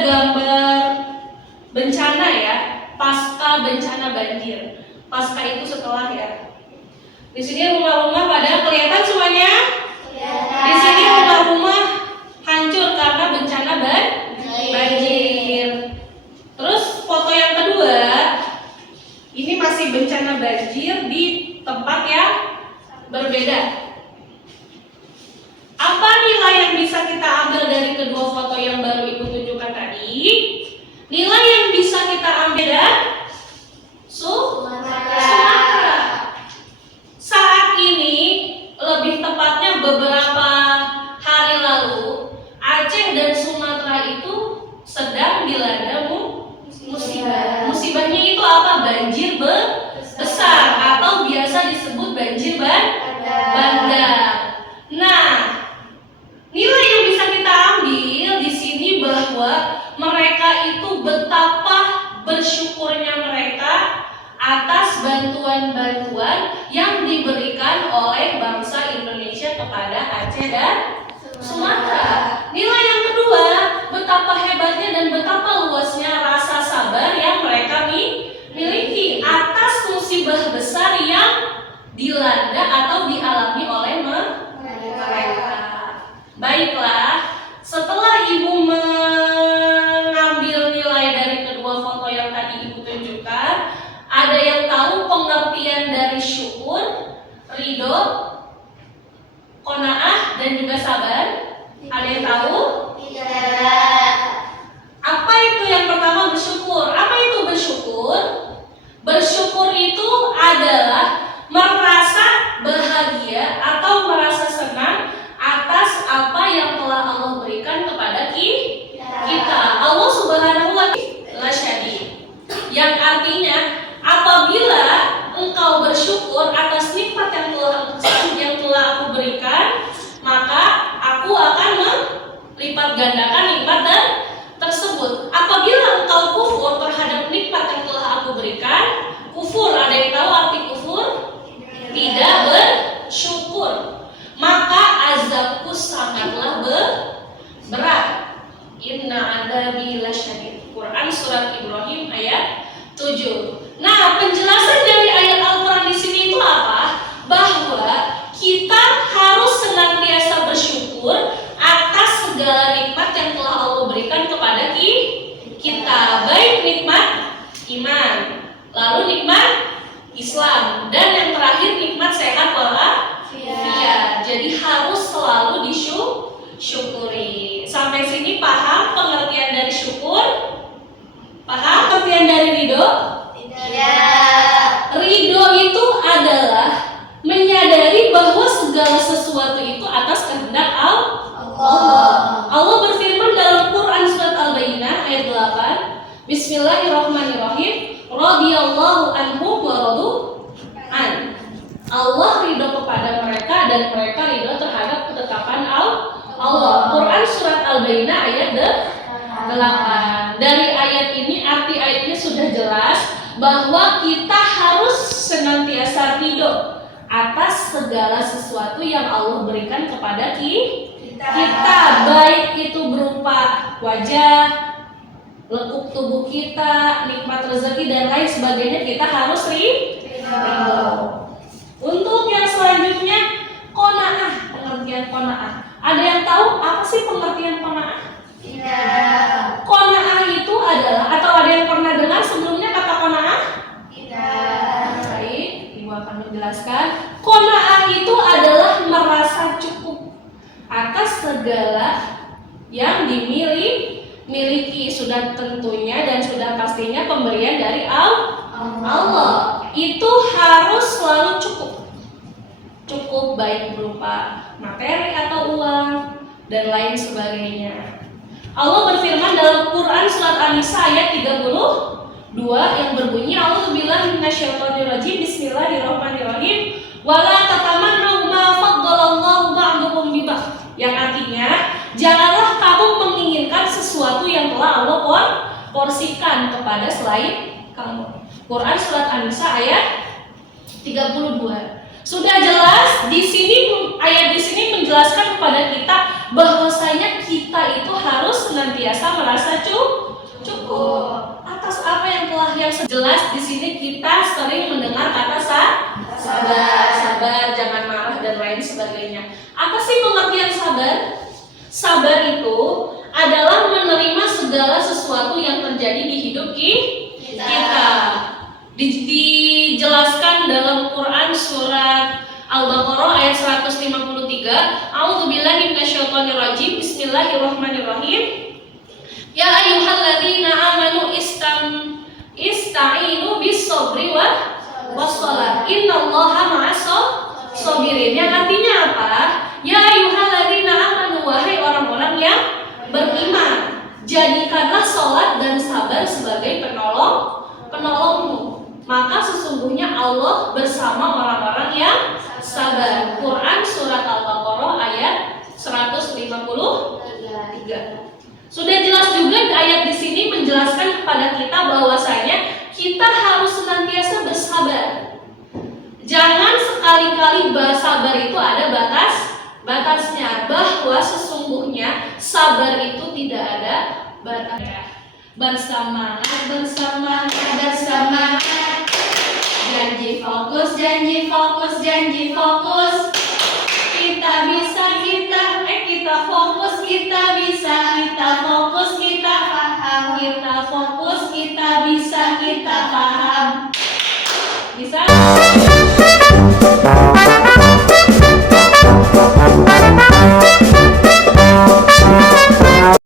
gambar bencana ya, pasca bencana banjir. Pasca itu setelah ya. Di sini rumah-rumah pada kelihatan semuanya. Di sini rumah-rumah hancur karena bencana banjir. Terus foto yang kedua, ini masih bencana banjir di tempat yang berbeda. Apa nilai yang bisa kita ambil dari kedua foto yang baru Ibu tunjukkan tadi? Nilai yang bisa kita ambil dari Sumatera. Saat ini, lebih tepatnya beberapa hari lalu, Aceh dan Sumatera itu sedang dilanda musibah. Musibahnya itu apa? Banjir besar atau biasa disebut banjir bandang. Nah, nilai yang bisa kita ambil di sini bahwa mereka itu betapa bersyukurnya mereka atas bantuan-bantuan yang diberikan oleh bangsa Indonesia kepada Aceh dan Sumatera. Nilai yang kedua, betapa hebatnya dan betapa luasnya rasa sabar yang mereka miliki atas musibah besar yang dilanda atau dialami oleh mereka. Baiklah, setelah Ibu mengambil nilai dari kedua foto yang tadi Ibu tunjukkan, ada yang tahu pengertian dari syukur, ridho, qanaah, dan juga sabar? Ada yang tahu? Tidak. Apa itu yang pertama bersyukur? Apa itu bersyukur? Bersyukur itu adalah merasa bahagia atau merasa senang atas apa yang telah Allah berikan kepada kita. Allah Subhanahu wa Ta'ala syadid. Yang artinya apabila engkau bersyukur atas nikmat yang telah aku berikan, maka aku akan melipat gandakan nikmat tersebut. Apabila engkau kufur terhadap nikmat yang telah aku berikan, kufur, ada yang tahu arti kufur? Tidak bersyukur, maka azabku sangatlah berat. Inna adzabi lasyadid. Quran surat Ibrahim ayat 7. Nah, penjelasan dari ayat Al-Quran di sini itu apa? Bahwa kita harus senantiasa bersyukur atas segala nikmat yang telah Allah berikan kepada kita, baik nikmat iman, lalu nikmat Islam, dan yang terakhir nikmat sehat walafiat. Jadi harus selalu disyukuri. Sampai sini paham pengertian dari syukur? Paham pengertian dari ridho? Tidak. Ridho itu adalah menyadari bahwa segala sesuatu itu atas kehendak Allah. Allah berfirman dalam Quran surat Al-Baqarah ayat 8, Bismillahirrahmanirrahim, radhiyallahu anhum wa radu an. Allah ridho kepada mereka dan mereka ridho terhadap ketetapan Allah. Quran surat Al-Baqarah ayat 8. Dari ayat ini, arti ayatnya sudah jelas bahwa kita harus senantiasa ridho atas segala sesuatu yang Allah berikan kepada kita, baik itu berupa wajah, lekuk tubuh kita, nikmat rezeki dan lain sebagainya, kita harus ridho. Untuk yang selanjutnya, qanaah, pengertian qanaah. Ada yang tahu apa sih pengertian qanaah? Tidak. Qanaah itu adalah, atau ada yang pernah dengar sebelumnya kata qanaah? Tidak. Baik, Ibu akan menjelaskan. Qanaah itu adalah merasa cukup atas segala yang dimiliki, sudah tentunya dan sudah pastinya pemberian dari Allah. Itu harus selalu cukup baik berupa materi atau uang dan lain sebagainya. Allah berfirman dalam Quran surat An-Nisa ayat 32 yang berbunyi, A'udzubillahi minasyaitonirrajim, Bismillahirrahmanirrahim, wala tatamannu ma faddalallahu ba'dukum bi ba'd. Yang artinya, janganlah kamu menginginkan sesuatu yang telah Allah porsikan kepada selain kamu. Quran surat An-Nisa ayat 32. Sudah jelas di sini, ayat di sini menjelaskan kepada kita bahwasanya kita itu harus senantiasa merasa cukup. Atas apa yang telah jelas di sini kita sering mendengar kata sabar, jangan marah dan lain sebagainya. Apa sih pengertian sabar? Sabar itu adalah menerima segala sesuatu yang terjadi di hidup kita. Dijelaskan dalam Quran surat Al-Baqarah ayat 153. A'udzubillahi minasyaitonirrajim. Bismillahirrahmanirrahim. Ya ayyuhalladzina amanu ista'inu bis-sabri was-shalah. Innallaha ma'as-sabirin. Yang artinya apa? Ya ayyuhalladzina amanu, wahai orang-orang yang beriman, jadikanlah salat dan sabar sebagai penolongmu. Maka sesungguhnya Allah bersama orang-orang yang sabar. Quran surat Al-Baqarah ayat 153. Sudah jelas juga ayat di sini menjelaskan kepada kita bahwasanya kita harus senantiasa bersabar. Jangan sekali-kali sabar itu ada batasnya, bahwa sesungguhnya sabar itu tidak ada batasnya. Bersemangat, janji fokus, kita bisa, kita fokus, kita bisa, kita fokus, kita paham, kita fokus, kita bisa, kita paham. Bisa?